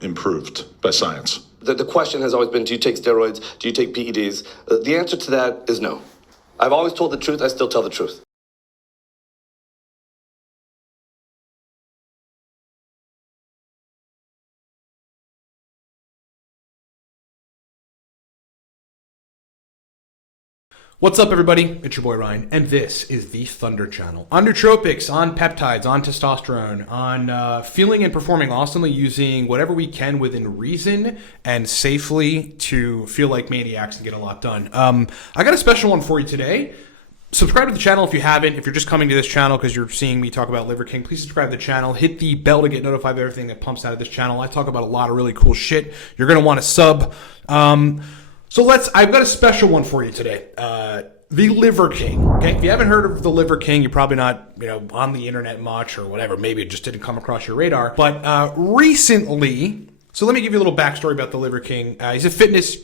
improved by science. The question has always been, do you take steroids? Do you take PEDs? The answer to that is no. I've always told the truth. I still tell the truth. What's up, everybody? It's your boy Ryan, and this is the Thunder Channel. On nootropics, on peptides, on testosterone, on feeling and performing awesomely using whatever we can within reason and safely to feel like maniacs and get a lot done. I got a special one for you today. Subscribe to the channel if you haven't. If you're just coming to this channel because you're seeing me talk about Liver King, please subscribe to the channel. Hit the bell to get notified of everything that pumps out of this channel. I talk about a lot of really cool shit. You're going to want to sub. I've got a special one for you today. The Liver King. Okay, if you haven't heard of the Liver King, you're probably not, on the internet much or whatever. Maybe it just didn't come across your radar. But recently, so let me give you a little backstory about the Liver King. He's a fitness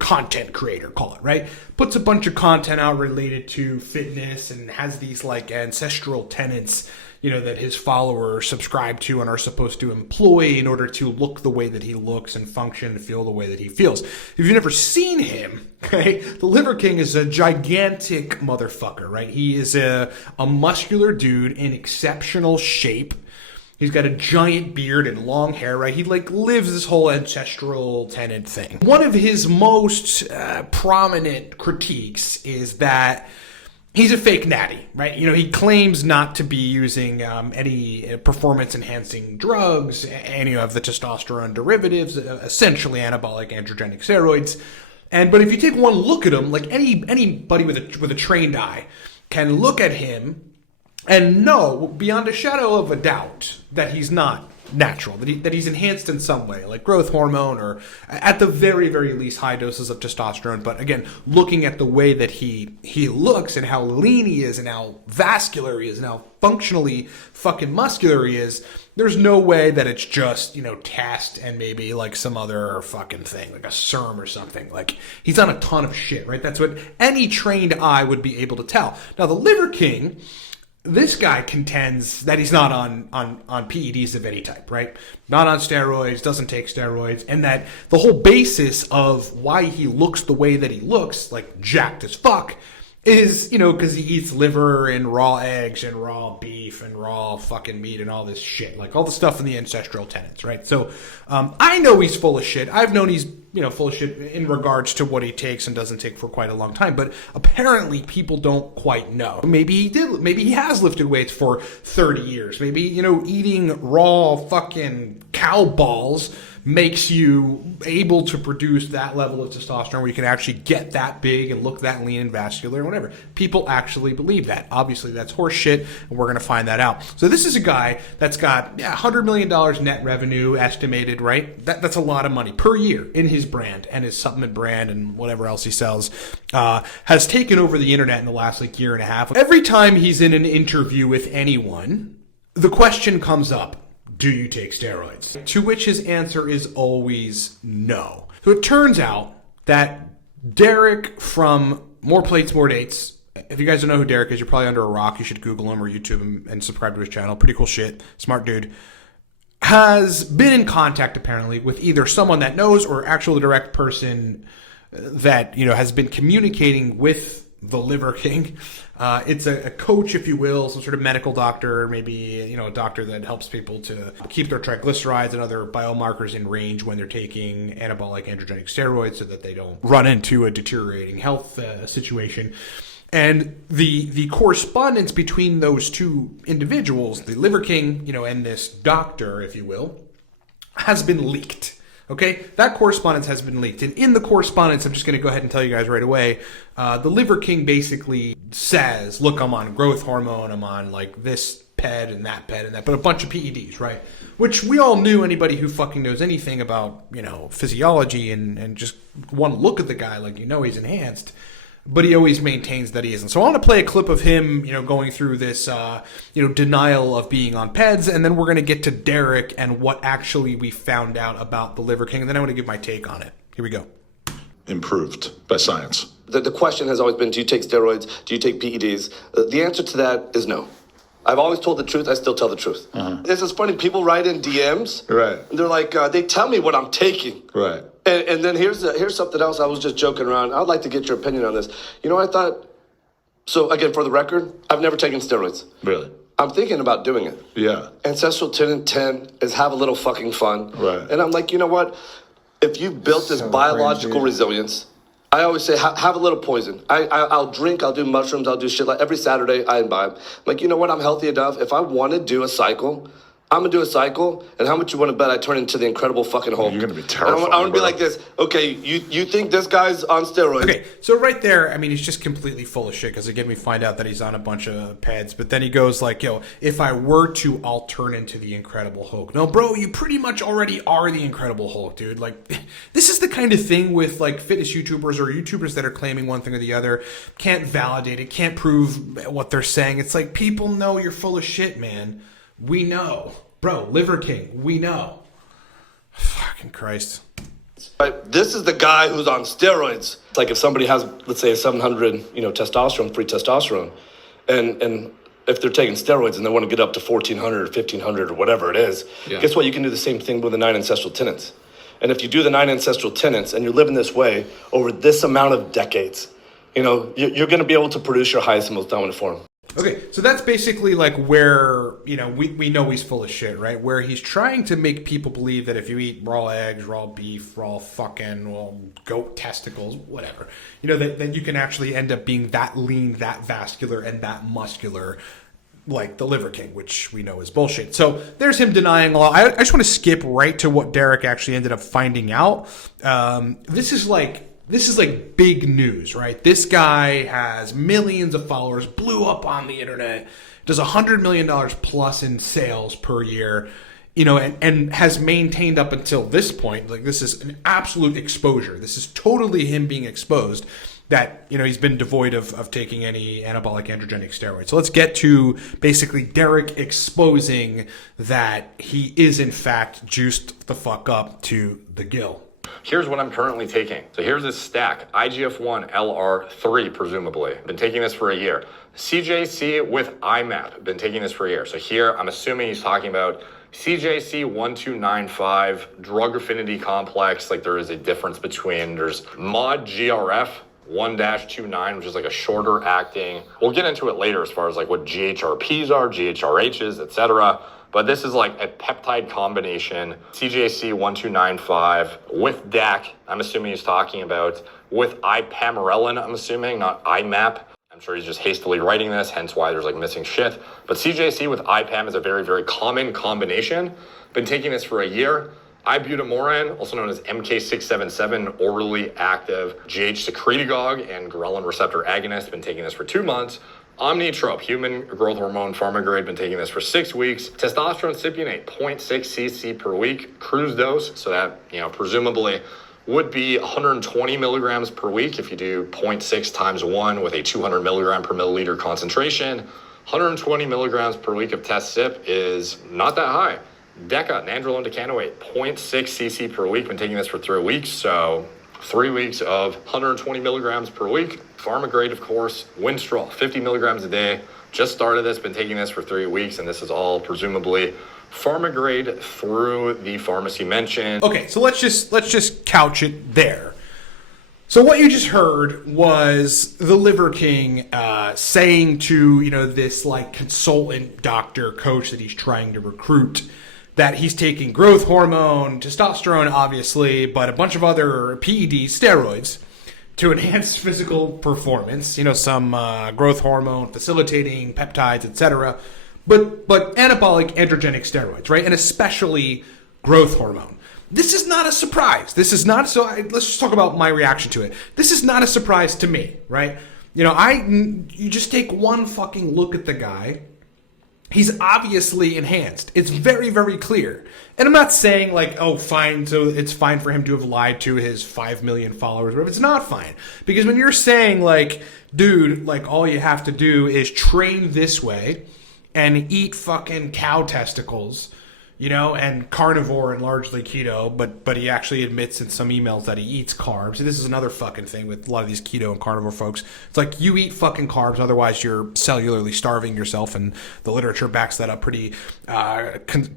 content creator, call it, right? Puts a bunch of content out related to fitness and has these like ancestral tenets, that his followers subscribe to and are supposed to employ in order to look the way that he looks and function and feel the way that he feels. If you've never seen him, okay, the Liver King is a gigantic motherfucker, right? He is a muscular dude in exceptional shape. He's got a giant beard and long hair, right? He lives this whole ancestral tenet thing. One of his most prominent critiques is that he's a fake natty, right? He claims not to be using any performance-enhancing drugs, any of the testosterone derivatives, essentially anabolic androgenic steroids. But if you take one look at him, like anybody with a trained eye can look at him and know beyond a shadow of a doubt that he's not natural, that he's enhanced in some way, like growth hormone or at the very, very least high doses of testosterone. But again, looking at the way that he looks and how lean he is and how vascular he is and how functionally fucking muscular he is, there's no way that it's just, test and maybe like some other fucking thing, like a serum or something. Like, he's on a ton of shit, right? That's what any trained eye would be able to tell. Now, the Liver King, this guy contends that he's not on PEDs of any type, right? Not on steroids, doesn't take steroids, and that the whole basis of why he looks the way that he looks, like jacked as fuck, is, because he eats liver and raw eggs and raw beef and raw fucking meat and all this shit, like all the stuff in the ancestral tenets, right? So I know he's full of shit. I've known he's full of shit in regards to what he takes and doesn't take for quite a long time, but apparently people don't quite know. Maybe he has lifted weights for 30 years. Maybe, eating raw fucking cow balls makes you able to produce that level of testosterone where you can actually get that big and look that lean and vascular and whatever. People actually believe that. Obviously, that's horse shit, and we're going to find that out. So this is a guy that's got $100 million net revenue estimated, right? That's a lot of money per year in his brand and his supplement brand and whatever else he sells. Has taken over the internet in the last year and a half. Every time he's in an interview with anyone, the question comes up: do you take steroids? To which his answer is always no. So it turns out that Derek from More Plates, More Dates, if you guys don't know who Derek is, you're probably under a rock. You should Google him or YouTube him and subscribe to his channel. Pretty cool shit. Smart dude. Has been in contact apparently with either someone that knows or actual direct person that, has been communicating with the Liver King. It's a coach, if you will, some sort of medical doctor, maybe, a doctor that helps people to keep their triglycerides and other biomarkers in range when they're taking anabolic androgenic steroids so that they don't run into a deteriorating health situation. And the correspondence between those two individuals, the Liver King, and this doctor, if you will, has been leaked. Okay, that correspondence has been leaked. And in the correspondence, I'm just going to go ahead and tell you guys right away, the Liver King basically says, look, I'm on growth hormone, I'm on this PED and that, but a bunch of PEDs, right? Which we all knew. Anybody who fucking knows anything about, physiology and just one look at the guy, he's enhanced. But he always maintains that he isn't. So I want to play a clip of him, going through this, denial of being on PEDs, and then we're going to get to Derek and what actually we found out about the Liver King, and then I want to give my take on it. Here we go. Improved by science. The question has always been, do you take steroids? Do you take PEDs? The answer to that is no. I've always told the truth. I still tell the truth. This is funny. People write in DMs. Right. And they're like, they tell me what I'm taking. Right. And then here's something else. I was just joking around. I'd like to get your opinion on this. You know what I thought? So again, for the record, I've never taken steroids. Really? I'm thinking about doing it. Yeah. Ancestral Tenant 10 is have a little fucking fun. Right. And I'm like, you know what? If you've built this biological resilience, I always say, have a little poison. I'll drink, I'll do mushrooms, I'll do shit. Like every Saturday, I imbibe. I'm like, you know what? I'm healthy enough. If I want to do a cycle, I'm going to do a cycle. And how much you want to bet I turn into the Incredible fucking Hulk? You're going to be terrified. I want to be like this. Okay, you think this guy's on steroids. Okay, so right there, I mean, he's just completely full of shit because again, we find out that he's on a bunch of PEDs, but then he goes like, yo, if I were to, I'll turn into the Incredible Hulk. No, bro, you pretty much already are the Incredible Hulk, dude. Like, this is the kind of thing with like fitness YouTubers or YouTubers that are claiming one thing or the other, can't validate it, can't prove what they're saying. It's like, people know you're full of shit, man. We know. Bro, Liver King, we know. Fucking Christ. Right, this is the guy who's on steroids. It's like if somebody has, let's say, 700, testosterone, free testosterone, and if they're taking steroids and they want to get up to 1,400 or 1,500 or whatever it is, guess what? You can do the same thing with the 9 ancestral tenets. And if you do the 9 ancestral tenets and you're living this way over this amount of decades, you're going to be able to produce your highest and most dominant form. Okay, so that's basically like where, we know he's full of shit, right? Where he's trying to make people believe that if you eat raw eggs, raw beef, raw goat testicles, whatever, that you can actually end up being that lean, that vascular, and that muscular, like the Liver King, which we know is bullshit. So there's him denying all. I just want to skip right to what Derek actually ended up finding out. This is like big news, right? This guy has millions of followers, blew up on the internet, does $100 million plus in sales per year, and has maintained up until this point. Like, this is an absolute exposure. This is totally him being exposed that, he's been devoid of taking any anabolic androgenic steroids. So let's get to basically Derek exposing that he is in fact juiced the fuck up to the gill. Here's what I'm currently taking. So here's this stack, IGF-1 LR3, presumably. Been taking this for a year. CJC with IMAP, been taking this for a year. So here, I'm assuming he's talking about CJC 1295, drug affinity complex. Like, there is a difference between, there's mod GRF 1-29, which is like a shorter acting. We'll get into it later as far as like what GHRPs are, GHRHs, etc. But this is like a peptide combination, CJC 1295 with DAC, I'm assuming he's talking about, with ipamerelin, I'm assuming, not IMAP. I'm sure he's just hastily writing this, hence why there's like missing shit. But CJC with IPAM is a very, very common combination. Been taking this for a year. Ibutamoren, also known as MK677, orally active GH secretagogue and ghrelin receptor agonist. Been taking this for 2 months. Omnitrope, human growth hormone, pharma grade, been taking this for 6 weeks. Testosterone cypionate, 0.6 cc per week, cruise dose. So that, presumably would be 120 milligrams per week if you do 0.6 times 1 with a 200 milligram per milliliter concentration. 120 milligrams per week of test sip is not that high. Deca, nandrolone decanoate, 0.6 cc per week. Been taking this for 3 weeks. So 3 weeks of 120 milligrams per week. Pharma grade, of course. Winstrol, 50 milligrams a day. Just started this, been taking this for 3 weeks, and this is all presumably pharma grade through the pharmacy mentioned. Okay, so let's just couch it there. So what you just heard was the Liver King saying to, this like consultant doctor coach that he's trying to recruit that he's taking growth hormone, testosterone, obviously, but a bunch of other PEDs, steroids, to enhance physical performance. Some growth hormone, facilitating peptides, etc. But anabolic androgenic steroids, right? And especially growth hormone. This is not a surprise. This is not let's just talk about my reaction to it. This is not a surprise to me, right? You just take one fucking look at the guy. He's obviously enhanced. It's very, very clear. And I'm not saying like, oh, fine, so it's fine for him to have lied to his 5 million followers, but it's not fine. Because when you're saying like, dude, like all you have to do is train this way and eat fucking cow testicles, and carnivore and largely keto, but he actually admits in some emails that he eats carbs. This is another fucking thing with a lot of these keto and carnivore folks. It's like, you eat fucking carbs, otherwise you're cellularly starving yourself, and the literature backs that up pretty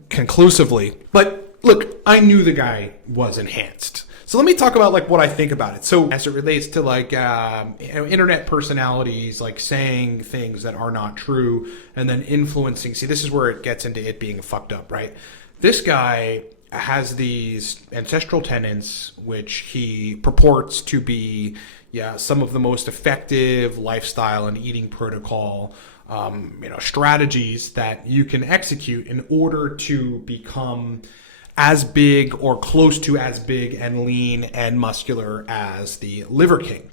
conclusively. But look, I knew the guy was enhanced. So let me talk about like what I think about it. So as it relates to like internet personalities like saying things that are not true and then influencing. See, this is where it gets into it being fucked up, right? This guy has these ancestral tenets which he purports to be some of the most effective lifestyle and eating protocol strategies that you can execute in order to become as big or close to as big and lean and muscular as the Liver King.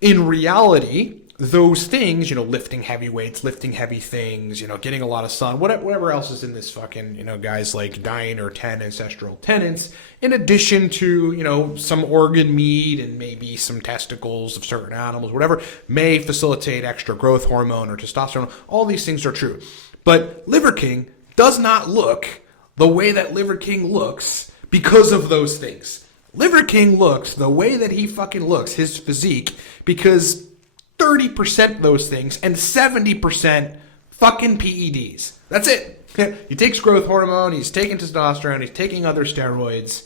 In reality, those things, lifting heavy weights, lifting heavy things, getting a lot of sun, whatever else is in this fucking, guys like 9 or 10 ancestral tenets, in addition to, some organ meat and maybe some testicles of certain animals, whatever, may facilitate extra growth hormone or testosterone. All these things are true. But Liver King does not look the way that Liver King looks because of those things. Liver King looks the way that he fucking looks, his physique, because 30% those things and 70% fucking PEDs. That's it. He takes growth hormone, he's taking testosterone, he's taking other steroids,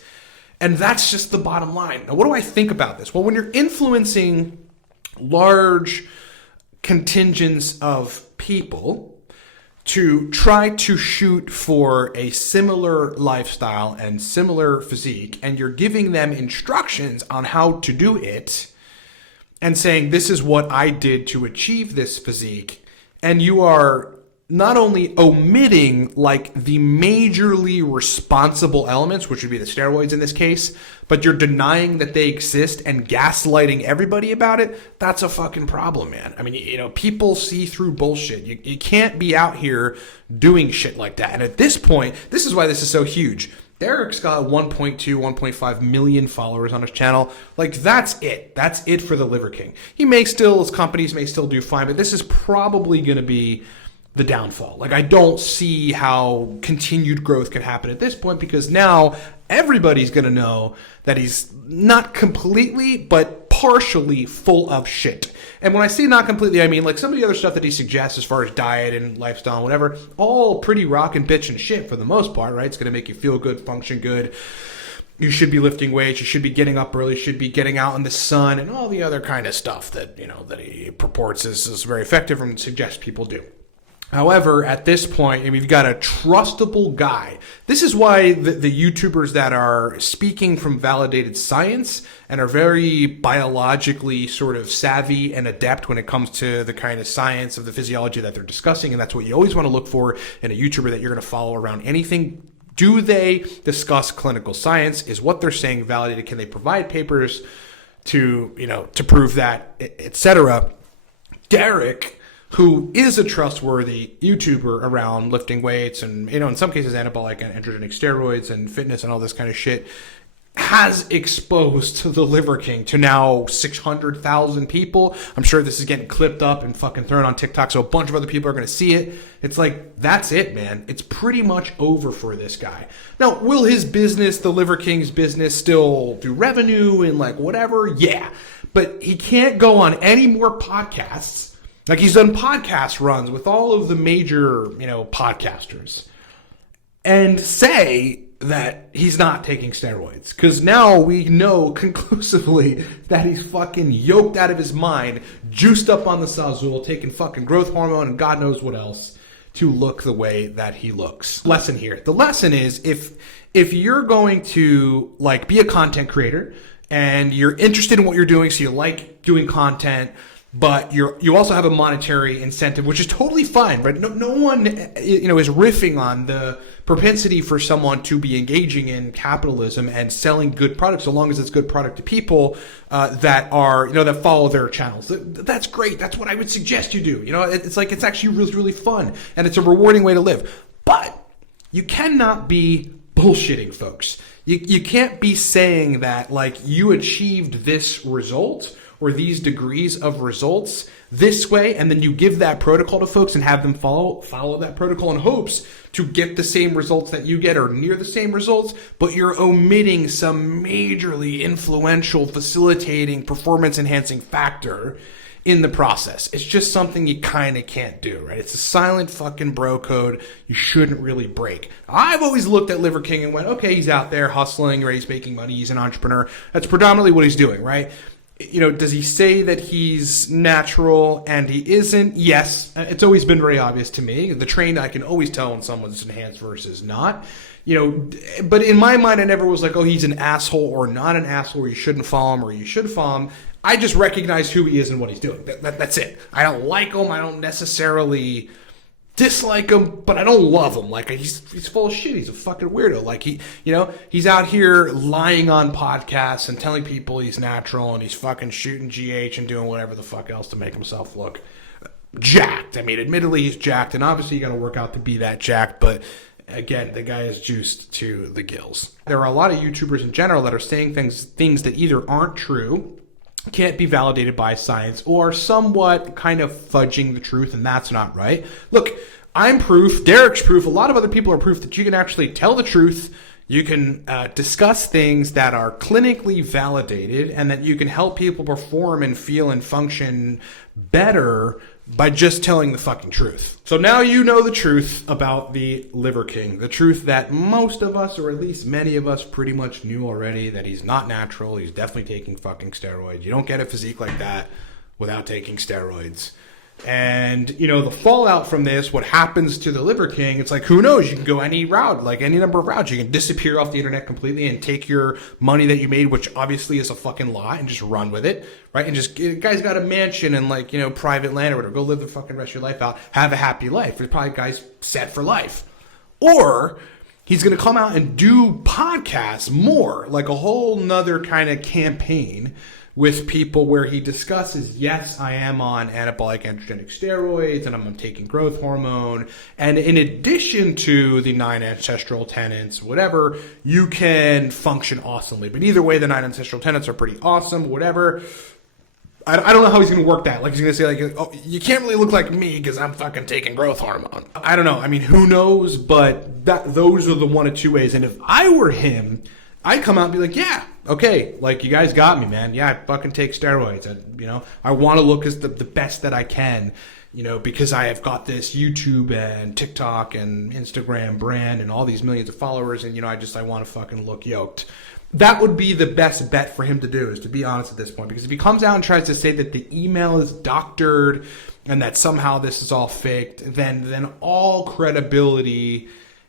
and that's just the bottom line. Now, what do I think about this? Well, when you're influencing large contingents of people to try to shoot for a similar lifestyle and similar physique, and you're giving them instructions on how to do it and saying, this is what I did to achieve this physique, and you are not only omitting like the majorly responsible elements, which would be the steroids in this case, but you're denying that they exist and gaslighting everybody about it, that's a fucking problem, man. I mean, people see through bullshit. You can't be out here doing shit like that. And at this point, this is why this is so huge. Derek's got 1.2, 1.5 million followers on his channel. Like, that's it. That's it for the Liver King. His companies may still do fine, but this is probably going to be the downfall. Like, I don't see how continued growth can happen at this point, because now everybody's going to know that he's not completely, but partially full of shit. And when I say not completely, I mean like some of the other stuff that he suggests as far as diet and lifestyle and whatever, all pretty rock and bitch and shit for the most part, right? It's going to make you feel good, function good. You should be lifting weights. You should be getting up early. You should be getting out in the sun and all the other kind of stuff that, that he purports is very effective and suggests people do. However, at this point, you've got a trustable guy. This is why the YouTubers that are speaking from validated science and are very biologically sort of savvy and adept when it comes to the kind of science of the physiology that they're discussing, and that's what you always want to look for in a YouTuber that you're going to follow around anything. Do they discuss clinical science? Is what they're saying validated? Can they provide papers to prove that, etc.? Derek, who is a trustworthy YouTuber around lifting weights and, in some cases anabolic and androgenic steroids and fitness and all this kind of shit, has exposed the Liver King to now 600,000 people. I'm sure this is getting clipped up and fucking thrown on TikTok, so a bunch of other people are going to see it. It's like, that's it, man. It's pretty much over for this guy. Now, will his business, the Liver King's business, still do revenue and like whatever? Yeah. But he can't go on any more podcasts. Like, he's done podcast runs with all of the major, podcasters, and say that he's not taking steroids. Because now we know conclusively that he's fucking yoked out of his mind, juiced up on the Sazul, taking fucking growth hormone and God knows what else to look the way that he looks. Lesson here. The lesson is, if you're going to, like, be a content creator and you're interested in what you're doing, so you like doing content, but you also have a monetary incentive, which is totally fine, right? No one is riffing on the propensity for someone to be engaging in capitalism and selling good products, so long as it's good product to people that are that follow their channels. That's great. That's what I would suggest you do. It's like, it's actually really, really fun, and it's a rewarding way to live. But you cannot be bullshitting folks. You can't be saying that like you achieved this result, or these degrees of results this way, and then you give that protocol to folks and have them follow that protocol in hopes to get the same results that you get or near the same results, but you're omitting some majorly influential, facilitating, performance enhancing factor in the process. It's just something you kind of can't do, right? It's a silent fucking bro code you shouldn't really break. I've always looked at Liver King and went, okay, he's out there hustling, right? He's making money, he's an entrepreneur. That's predominantly what he's doing, right? You know, does he say that he's natural and he isn't? Yes. It's always been very obvious to me. The trained, I can always tell when someone's enhanced versus not. You know, but in my mind, I never was like, oh, he's an asshole or not an asshole, or you shouldn't follow him or you should follow him. I just recognize who he is and what he's doing. That's it. I don't like him. I don't necessarily dislike him, but I don't love him. Like, he's full of shit. He's a fucking weirdo. Like, he's out here lying on podcasts and telling people he's natural, and he's fucking shooting GH and doing whatever the fuck else to make himself look jacked. I mean, admittedly, he's jacked, and obviously you got to work out to be that jacked, but again, the guy is juiced to the gills. There are a lot of YouTubers in general that are saying things that either aren't true, can't be validated by science, or somewhat kind of fudging the truth, and that's not right. Look, I'm proof, Derek's proof, a lot of other people are proof that you can actually tell the truth, you can discuss things that are clinically validated, and that you can help people perform and feel and function better by just telling the fucking truth. So now you know the truth about the Liver King. The truth that most of us, or at least many of us, pretty much knew already, that he's not natural. He's definitely taking fucking steroids. You don't get a physique like that without taking steroids. And, you know, the fallout from this, what happens to the Liver King, it's like, who knows? You can go any route, like any number of routes. You can disappear off the internet completely and take your money that you made, which obviously is a fucking lie, and just run with it, right? And just, guy's got a mansion and, like, you know, private land or whatever. Go live the fucking rest of your life out. Have a happy life. There's probably guys set for life. Or he's going to come out and do podcasts more, like a whole nother kind of campaign with people where he discusses, yes, I am on anabolic androgenic steroids and I'm taking growth hormone. And in addition to the 9 ancestral tenets, whatever, you can function awesomely. But either way, the 9 ancestral tenets are pretty awesome, whatever. I don't know how he's going to work that. Like, he's going to say, like, oh, you can't really look like me because I'm fucking taking growth hormone. I don't know. I mean, who knows? But those are the one of two ways. And if I were him, I'd come out and be like, yeah, okay, like, you guys got me, man. Yeah, I fucking take steroids. I want to look as the best that I can, you know, because I have got this YouTube and TikTok and Instagram brand and all these millions of followers, and, you know, I want to fucking look yoked. That would be the best bet for him to do, is to be honest at this point. Because if he comes out and tries to say that the email is doctored and that somehow this is all faked, then all credibility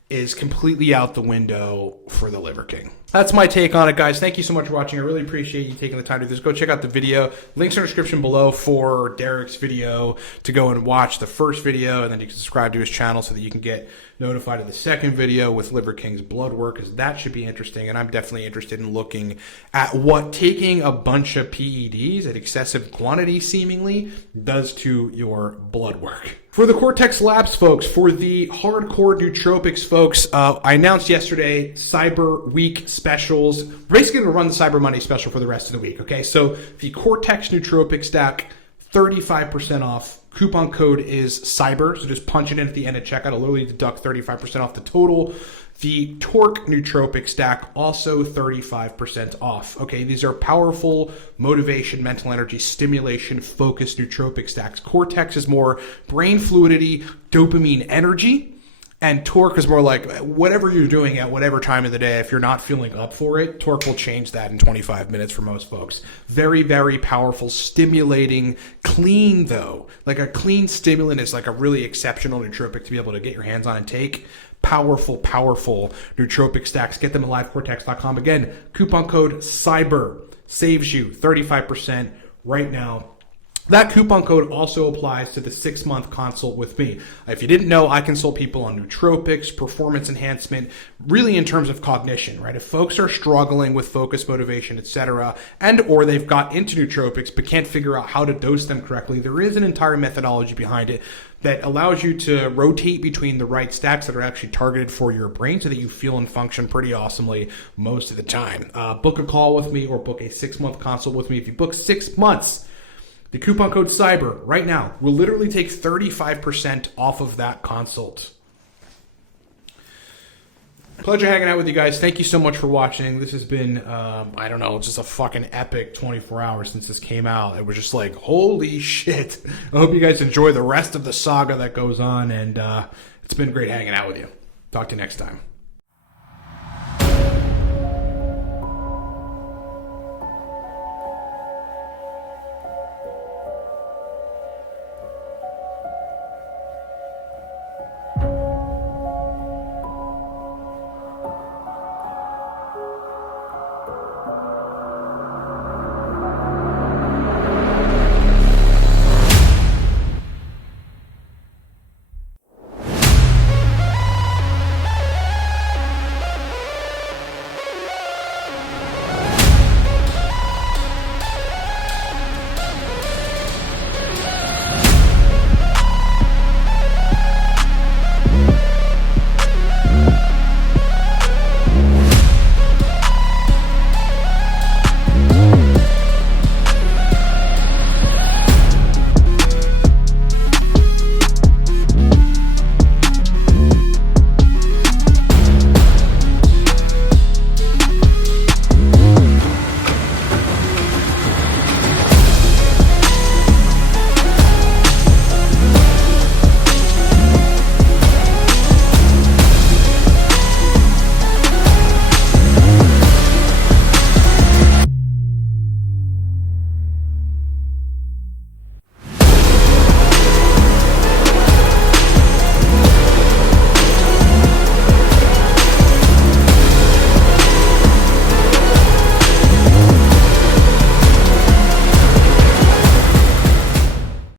is completely out the window for the Liver King. That's my take on it, guys. Thank you so much for watching. I really appreciate you taking the time to do this. Go check out the video. Links in the description below for Derek's video to go and watch the first video, and then you can subscribe to his channel so that you can get notified of the second video with Liver King's blood work, because that should be interesting. And I'm definitely interested in looking at what taking a bunch of PEDs at excessive quantity seemingly does to your blood work. For the Cortex Labs folks, for the hardcore nootropics folks, I announced yesterday Cyber Week specials. We're basically going to run the Cyber Monday special for the rest of the week, okay? So the Cortex Nootropic Stack, 35% off. Coupon code is CYBER, so just punch it in at the end of checkout. It'll literally deduct 35% off the total. The Torque Nootropic Stack, also 35% off. Okay, these are powerful motivation, mental energy, stimulation, focused nootropic stacks. Cortex is more brain fluidity, dopamine energy. And Torque is more like whatever you're doing at whatever time of the day. If you're not feeling up for it, Torque will change that in 25 minutes for most folks. Very, very powerful, stimulating, clean though. Like a clean stimulant is like a really exceptional nootropic to be able to get your hands on and take. Powerful, powerful nootropic stacks. Get them at livecortex.com. Again, coupon code CYBER saves you 35% right now That coupon code also applies to the 6-month consult with me. If you didn't know, I consult people on nootropics, performance enhancement, really in terms of cognition, right? If folks are struggling with focus, motivation, etc., and or they've got into nootropics but can't figure out how to dose them correctly, there is an entire methodology behind it that allows you to rotate between the right stacks that are actually targeted for your brain so that you feel and function pretty awesomely most of the time. Book a call with me or book a 6-month consult with me. If you book 6 months, the coupon code CYBER right now will literally take 35% off of that consult. Pleasure hanging out with you guys. Thank you so much for watching. This has been, I don't know, just a fucking epic 24 hours since this came out. It was just like, holy shit. I hope you guys enjoy the rest of the saga that goes on, and it's been great hanging out with you. Talk to you next time.